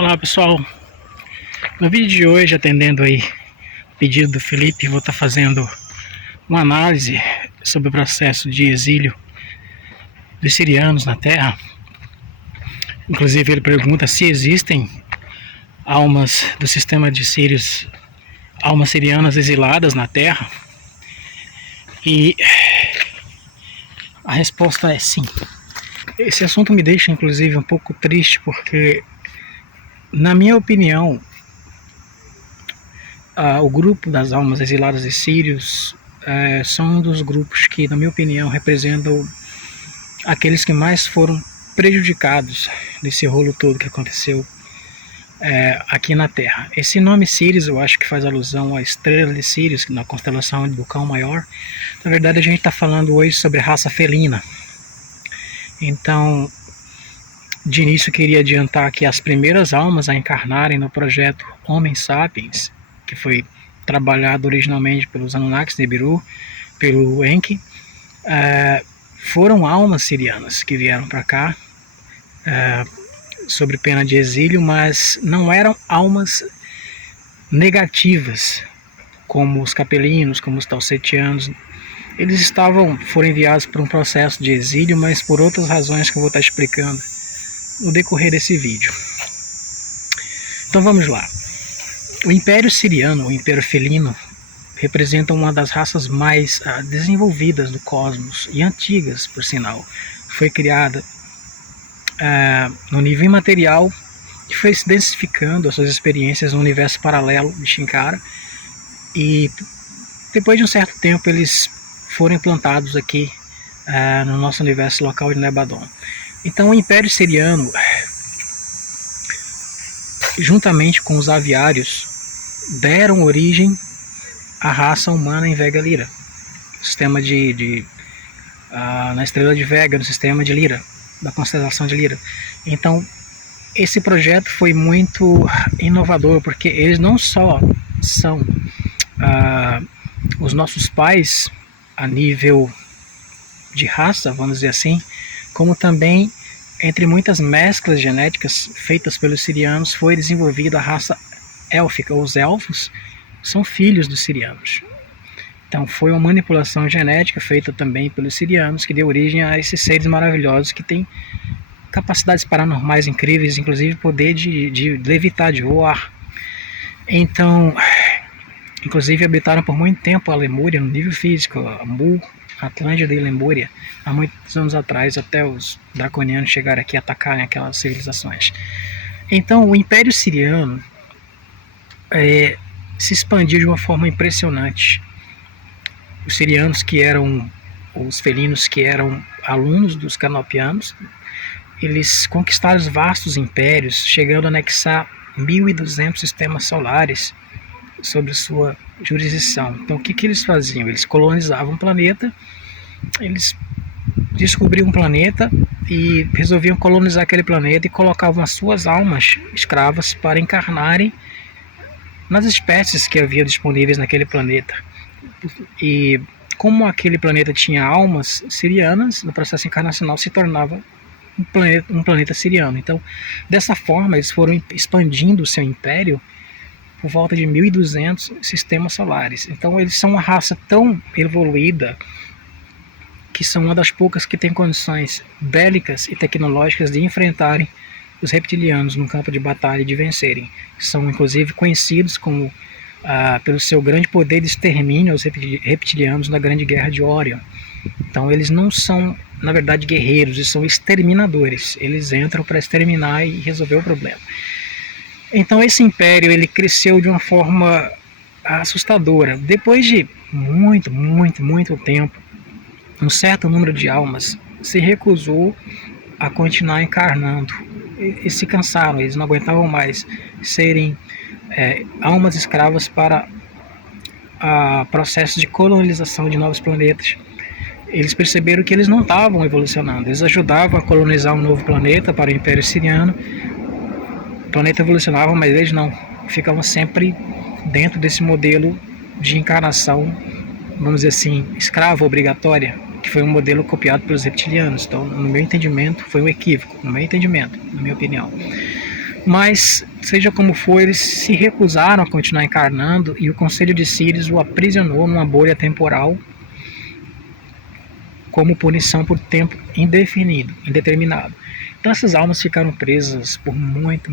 Olá pessoal, no vídeo de hoje, atendendo aí o pedido do Felipe, vou estar fazendo uma análise sobre o processo de exílio dos sirianos na Terra. Inclusive ele pergunta se existem almas do sistema de sírios, almas sirianas exiladas na Terra, e a resposta é sim. Esse assunto me deixa inclusive um pouco triste, porque na minha opinião o grupo das almas exiladas de sírios são um dos grupos que, na minha opinião, representam aqueles que mais foram prejudicados desse rolo todo que aconteceu aqui na Terra. Esse nome Sírios eu acho que faz alusão à estrela de Sírios, na constelação do Cão Maior. Na verdade, a gente está falando hoje sobre raça felina. Então, de início, eu queria adiantar que as primeiras almas a encarnarem no projeto Homem Sapiens, que foi trabalhado originalmente pelos Anunnakis Nibiru, pelo Enki, foram almas sirianas que vieram para cá sobre pena de exílio, mas não eram almas negativas como os capelinos, como os talsetianos. Eles foram enviados para um processo de exílio, mas por outras razões que eu vou estar explicando no decorrer desse vídeo. Então vamos lá. O Império Siriano, o Império Felino, representa uma das raças mais desenvolvidas do cosmos e antigas, por sinal. Foi criada no nível imaterial e foi se densificando as suas experiências no universo paralelo de Shinkara, e depois de um certo tempo eles foram implantados aqui no nosso universo local de Nebadon. Então o Império Siriano, juntamente com os aviários, deram origem à raça humana em Vega Lyra, sistema na estrela de Vega, no sistema de Lyra, da constelação de Lyra. Então esse projeto foi muito inovador, porque eles não só são os nossos pais a nível de raça, vamos dizer assim, como também, entre muitas mesclas genéticas feitas pelos sirianos, foi desenvolvida a raça élfica. Os elfos são filhos dos sirianos. Então foi uma manipulação genética feita também pelos sirianos que deu origem a esses seres maravilhosos que têm capacidades paranormais incríveis, inclusive poder de levitar, de voar. Então, inclusive habitaram por muito tempo a Lemúria no nível físico, a Mu, Atlântida e Lemúria, há muitos anos atrás, até os draconianos chegarem aqui e atacarem aquelas civilizações. Então o Império Siriano se expandiu de uma forma impressionante. Os sirianos, que eram os felinos, que eram alunos dos canopianos, eles conquistaram os vastos impérios, chegando a anexar 1.200 sistemas solares sobre sua jurisdição. Então o que eles faziam? Eles colonizavam o planeta, eles descobriam um planeta e resolviam colonizar aquele planeta e colocavam as suas almas escravas para encarnarem nas espécies que havia disponíveis naquele planeta. E como aquele planeta tinha almas sirianas, no processo encarnacional se tornava um planeta siriano. Então, dessa forma, eles foram expandindo o seu império por volta de 1.200 sistemas solares. Então eles são uma raça tão evoluída que são uma das poucas que tem condições bélicas e tecnológicas de enfrentarem os reptilianos no campo de batalha e de vencerem. São inclusive conhecidos como pelo seu grande poder de extermínio aos reptilianos na Grande Guerra de Orion. Então eles não são, na verdade, guerreiros, eles são exterminadores. Eles entram para exterminar e resolver o problema. Então esse império ele cresceu de uma forma assustadora. Depois de muito tempo, um certo número de almas se recusou a continuar encarnando. Eles se cansaram, eles não aguentavam mais serem almas escravas para processos de colonização de novos planetas. Eles perceberam que eles não estavam evolucionando. Eles ajudavam a colonizar um novo planeta para o Império Siriano. O planeta evolucionava, mas eles não. Ficavam sempre dentro desse modelo de encarnação, vamos dizer assim, escrava obrigatória, que foi um modelo copiado pelos reptilianos. Então, no meu entendimento, foi um equívoco, no meu entendimento, na minha opinião. Mas, seja como for, eles se recusaram a continuar encarnando e o Conselho de Sírios o aprisionou numa bolha temporal como punição por tempo indefinido, indeterminado. Então essas almas ficaram presas por muito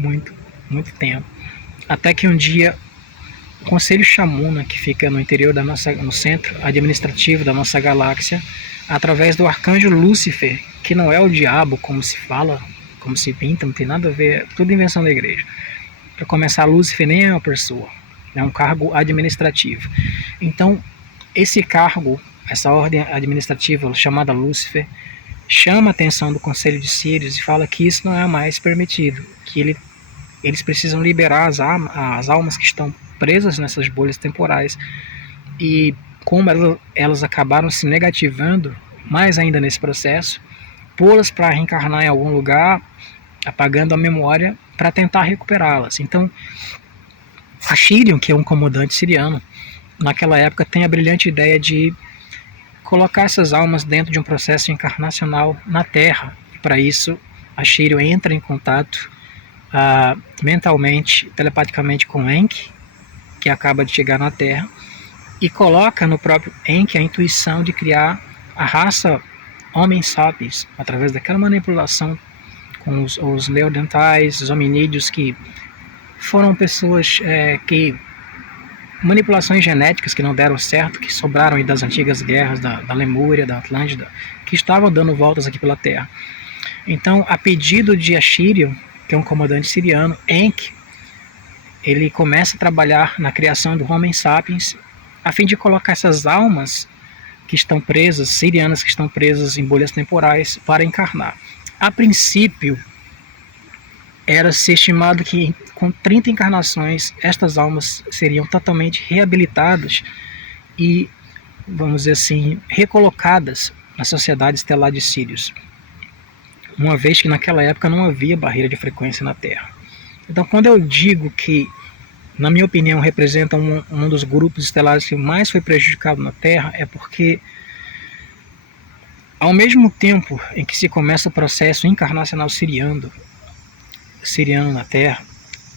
tempo, até que um dia o Conselho Shamuna, que fica no interior da nossa, no centro administrativo da nossa galáxia, através do arcanjo Lúcifer, que não é o diabo como se fala, como se pinta, não tem nada a ver, é tudo invenção da igreja. Para começar, Lúcifer nem é uma pessoa, é um cargo administrativo. Então, esse cargo, essa ordem administrativa chamada Lúcifer, chama a atenção do Conselho de Sírios e fala que isso não é mais permitido, que eles precisam liberar as almas que estão presas nessas bolhas temporais. E como elas acabaram se negativando mais ainda nesse processo, pô-las para reencarnar em algum lugar, apagando a memória para tentar recuperá-las. Então, Ashirion, que é um comandante siriano, naquela época tem a brilhante ideia de colocar essas almas dentro de um processo encarnacional na Terra. E para isso, Ashirion entra em contato mentalmente, telepaticamente com Enki, que acaba de chegar na Terra, e coloca no próprio Enki a intuição de criar a raça Homem Sapiens, através daquela manipulação com os neandertais, os hominídeos, que foram pessoas que manipulações genéticas que não deram certo, que sobraram aí das antigas guerras da Lemúria, da Atlântida, que estavam dando voltas aqui pela Terra. Então, a pedido de Ashirion, que é um comandante siriano, Enki, ele começa a trabalhar na criação do Homem Sapiens, a fim de colocar essas almas que estão presas, sirianas que estão presas em bolhas temporais, para encarnar. A princípio, era-se estimado que com 30 encarnações, estas almas seriam totalmente reabilitadas e, vamos dizer assim, recolocadas na sociedade estelar de Sírios, uma vez que naquela época não havia barreira de frequência na Terra. Então, quando eu digo que, na minha opinião, representa um dos grupos estelares que mais foi prejudicado na Terra, é porque, ao mesmo tempo em que se começa o processo encarnacional siriano na Terra,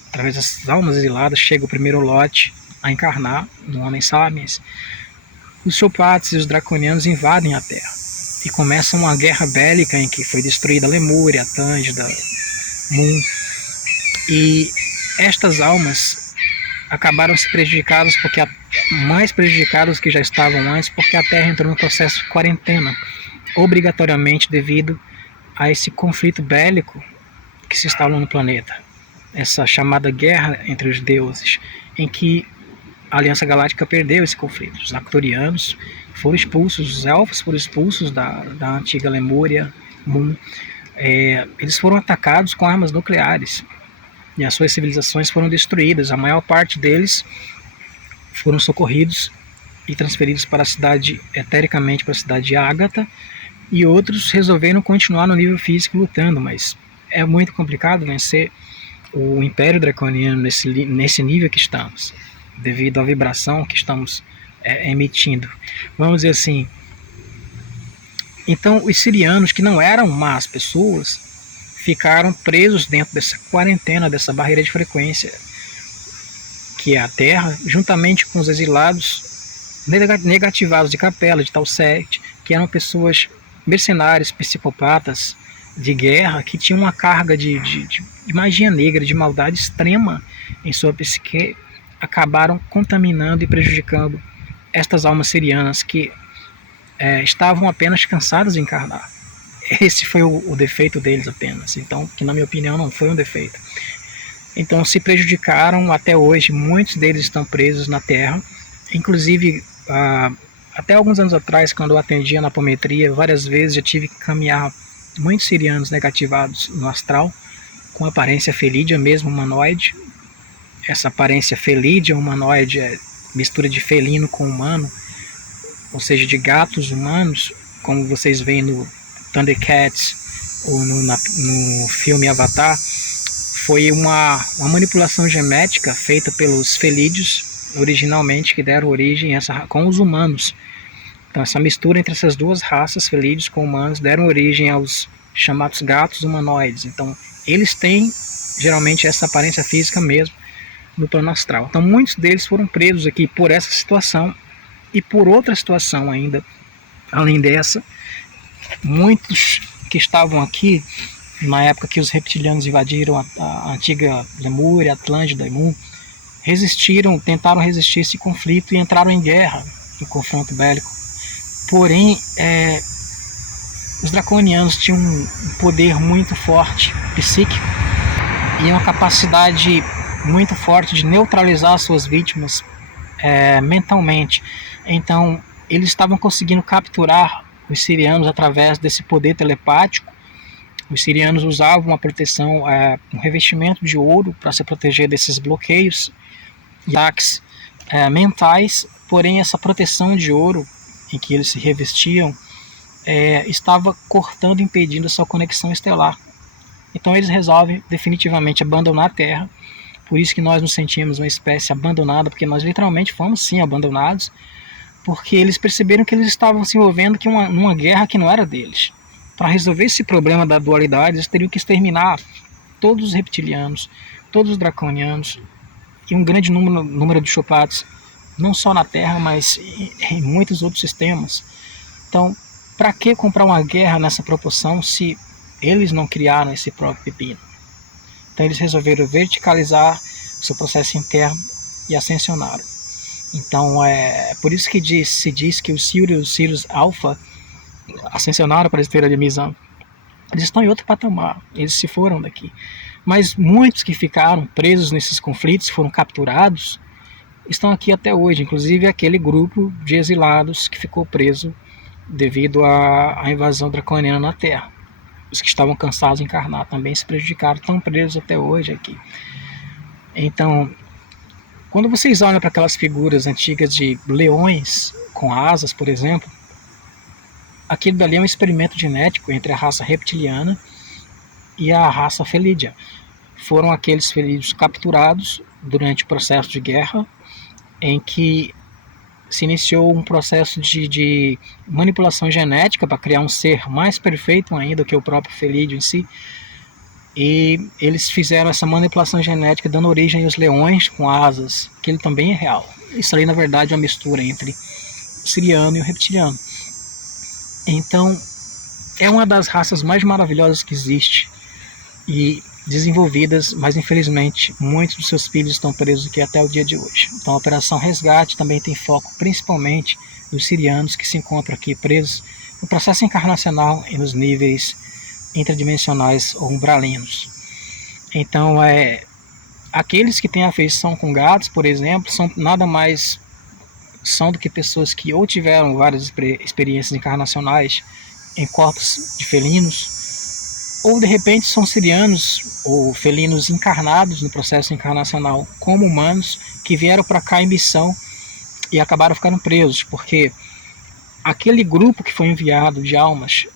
através dessas almas exiladas, chega o primeiro lote a encarnar no Homem Sapiens, os Sopates e os Draconianos invadem a Terra e começa uma guerra bélica em que foi destruída a Lemúria, Atlântida, Mun, e estas almas acabaram se prejudicadas, porque mais prejudicadas que já estavam antes, porque a Terra entrou no processo de quarentena, obrigatoriamente devido a esse conflito bélico que se instalou no planeta, essa chamada guerra entre os deuses, em que a Aliança Galáctica perdeu esse conflito. Os Arcturianos foram expulsos, os elfos foram expulsos da antiga Lemúria, Mun. Eles foram atacados com armas nucleares e as suas civilizações foram destruídas. A maior parte deles foram socorridos e transferidos para a cidade, etericamente para a cidade de Ágata, e outros resolveram continuar no nível físico lutando, mas é muito complicado vencer o Império Draconiano nesse nível que estamos, devido à vibração que estamos emitindo. Vamos dizer assim. Então, os sirianos, que não eram más pessoas, ficaram presos dentro dessa quarentena, dessa barreira de frequência, que é a Terra, juntamente com os exilados negativados de Capela, de Talset, que eram pessoas mercenárias, psicopatas, de guerra, que tinham uma carga de magia negra, de maldade extrema em sua psique, acabaram contaminando e prejudicando estas almas sirianas que estavam apenas cansadas de encarnar. Esse foi o defeito deles apenas, então, que na minha opinião não foi um defeito. Então se prejudicaram até hoje, muitos deles estão presos na Terra, inclusive até alguns anos atrás, quando eu atendia na apometria, várias vezes já tive que caminhar muitos sirianos negativados no astral, com aparência felídea mesmo, humanoide. Essa aparência felídea, humanoide, é mistura de felino com humano, ou seja, de gatos humanos, como vocês veem no Thundercats ou no filme Avatar. Foi uma manipulação genética feita pelos felídeos, originalmente, que deram origem com os humanos. Então essa mistura entre essas duas raças, felídeos com humanos, deram origem aos chamados gatos humanoides. Então eles têm geralmente essa aparência física mesmo no plano astral. Então muitos deles foram presos aqui por essa situação e por outra situação ainda, além dessa. Muitos que estavam aqui na época que os reptilianos invadiram a antiga Lemúria, Atlântida e Mu, tentaram resistir esse conflito e entraram em guerra, em confronto bélico. Porém, os draconianos tinham um poder muito forte, psíquico, e uma capacidade muito forte de neutralizar suas vítimas mentalmente. Então, eles estavam conseguindo capturar os sirianos através desse poder telepático. Os sirianos usavam uma proteção, um revestimento de ouro para se proteger desses bloqueios e ataques mentais, porém essa proteção de ouro em que eles se revestiam estava cortando, impedindo a sua conexão estelar. Então eles resolvem definitivamente abandonar a Terra. Por isso que nós nos sentimos uma espécie abandonada, porque nós literalmente fomos sim abandonados, porque eles perceberam que eles estavam se envolvendo numa guerra que não era deles. Para resolver esse problema da dualidade, eles teriam que exterminar todos os reptilianos, todos os draconianos e um grande número de Chopates, não só na Terra, mas em muitos outros sistemas. Então, para que comprar uma guerra nessa proporção se eles não criaram esse próprio pepino? Então eles resolveram verticalizar o seu processo interno e ascensionaram. Então por isso que se diz que os Sirius Alpha ascensionaram para a esfera de Mizan. Eles estão em outro patamar, eles se foram daqui. Mas muitos que ficaram presos nesses conflitos, foram capturados, estão aqui até hoje. Inclusive aquele grupo de exilados que ficou preso devido à invasão draconiana na Terra. Os que estavam cansados de encarnar também se prejudicaram, estão presos até hoje aqui. Então, quando vocês olham para aquelas figuras antigas de leões com asas, por exemplo, aquilo dali é um experimento genético entre a raça reptiliana e a raça felídea. Foram aqueles felídeos capturados durante o processo de guerra, em que se iniciou um processo de manipulação genética para criar um ser mais perfeito ainda que o próprio felídeo em si. E eles fizeram essa manipulação genética dando origem aos leões com asas, que ele também é real. Isso aí, na verdade, é uma mistura entre o siriano e o reptiliano. Então, é uma das raças mais maravilhosas que existe e desenvolvidas, mas infelizmente muitos dos seus filhos estão presos aqui até o dia de hoje. Então a Operação Resgate também tem foco principalmente nos sirianos que se encontram aqui presos no processo encarnacional e nos níveis interdimensionais ou umbralinos. Então aqueles que têm afeição com gatos, por exemplo, são nada mais do que pessoas que ou tiveram várias experiências encarnacionais em corpos de felinos, ou de repente são sirianos ou felinos encarnados no processo encarnacional como humanos que vieram para cá em missão e acabaram ficando presos, porque aquele grupo que foi enviado de almas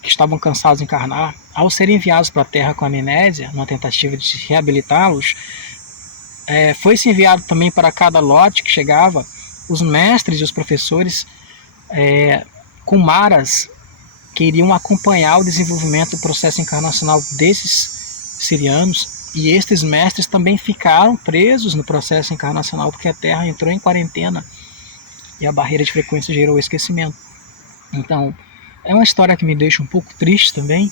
que estavam cansados de encarnar, ao serem enviados para a Terra com amnésia, numa tentativa de reabilitá-los, foi-se enviado também para cada lote que chegava os mestres e os professores com maras que iriam acompanhar o desenvolvimento do processo encarnacional desses sirianos, e estes mestres também ficaram presos no processo encarnacional porque a Terra entrou em quarentena e a barreira de frequência gerou esquecimento. Então, é uma história que me deixa um pouco triste também,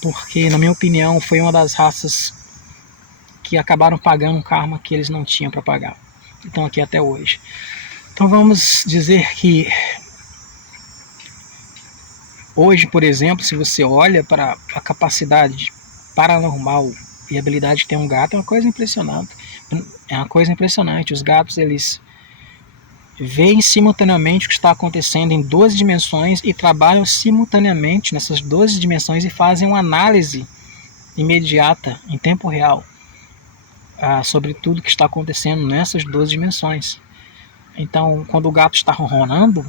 porque, na minha opinião, foi uma das raças que acabaram pagando um karma que eles não tinham para pagar. Estão aqui até hoje. Então vamos dizer que hoje, por exemplo, se você olha para a capacidade paranormal e habilidade de ter um gato, é uma coisa impressionante. É uma coisa impressionante. Os gatos, eles veem simultaneamente o que está acontecendo em 12 dimensões e trabalham simultaneamente nessas 12 dimensões e fazem uma análise imediata, em tempo real, sobre tudo que está acontecendo nessas 12 dimensões. Então, quando o gato está ronronando,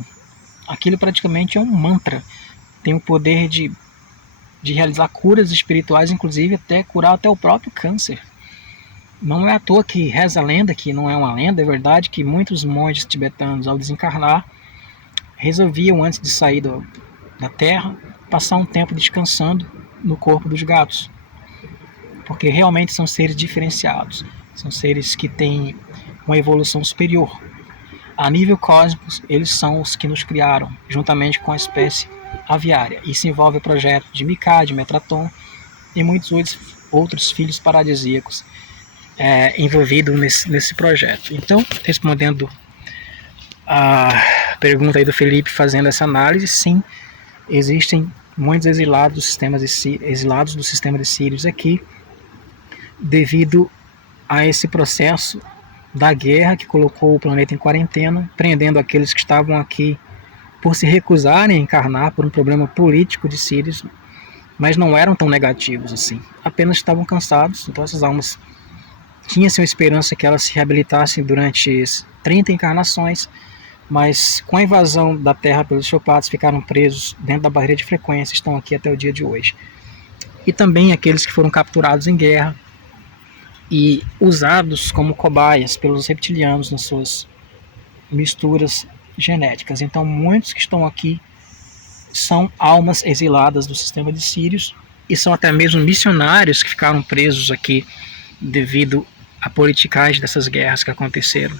aquilo praticamente é um mantra. Tem o poder de realizar curas espirituais, inclusive curar até o próprio câncer. Não é à toa que reza a lenda, que não é uma lenda, é verdade, que muitos monges tibetanos, ao desencarnar, resolviam, antes de sair da terra, passar um tempo descansando no corpo dos gatos. porque realmente são seres diferenciados, são seres que têm uma evolução superior. A nível cósmico, eles são os que nos criaram, juntamente com a espécie aviária. Isso envolve o projeto de Micá, de Metraton e muitos outros filhos paradisíacos envolvidos nesse projeto. Então, respondendo a pergunta aí do Felipe, fazendo essa análise, sim, existem muitos exilados do sistema de Sírios aqui, devido a esse processo da guerra que colocou o planeta em quarentena, prendendo aqueles que estavam aqui por se recusarem a encarnar por um problema político de Sírios, mas não eram tão negativos assim, apenas estavam cansados. Então essas almas tinham-se uma esperança que elas se reabilitassem durante 30 encarnações, mas com a invasão da Terra pelos Chopatos ficaram presos dentro da barreira de frequência, estão aqui até o dia de hoje. E também aqueles que foram capturados em guerra e usados como cobaias pelos reptilianos nas suas misturas genéticas. Então muitos que estão aqui são almas exiladas do sistema de Sírios e são até mesmo missionários que ficaram presos aqui devido à politicagem dessas guerras que aconteceram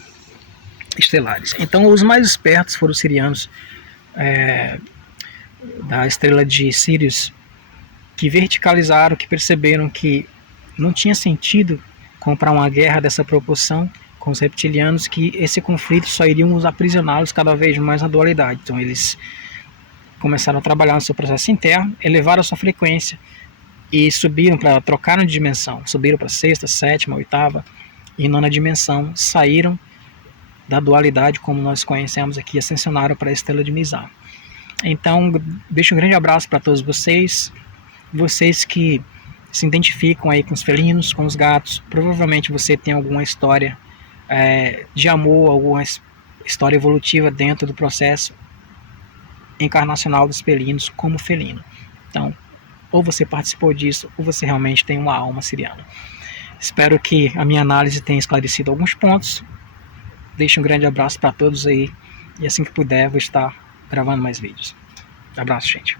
estelares. Então os mais espertos foram os sirianos da estrela de Sírios, que verticalizaram, que perceberam que não tinha sentido comprar uma guerra dessa proporção com os reptilianos, que esse conflito só iriam os aprisioná-los cada vez mais na dualidade. Então eles começaram a trabalhar no seu processo interno, elevaram a sua frequência e trocaram de dimensão, subiram para a sexta, sétima, oitava e nona dimensão, saíram da dualidade como nós conhecemos aqui, ascensionaram para a estrela de Mizar. Então deixo um grande abraço para todos vocês que se identificam aí com os felinos, com os gatos. Provavelmente você tem alguma história de amor, alguma história evolutiva dentro do processo encarnacional dos felinos como felino. Então, ou você participou disso, ou você realmente tem uma alma siriana. Espero que a minha análise tenha esclarecido alguns pontos. Deixo um grande abraço para todos aí, e assim que puder vou estar gravando mais vídeos. Abraço, gente.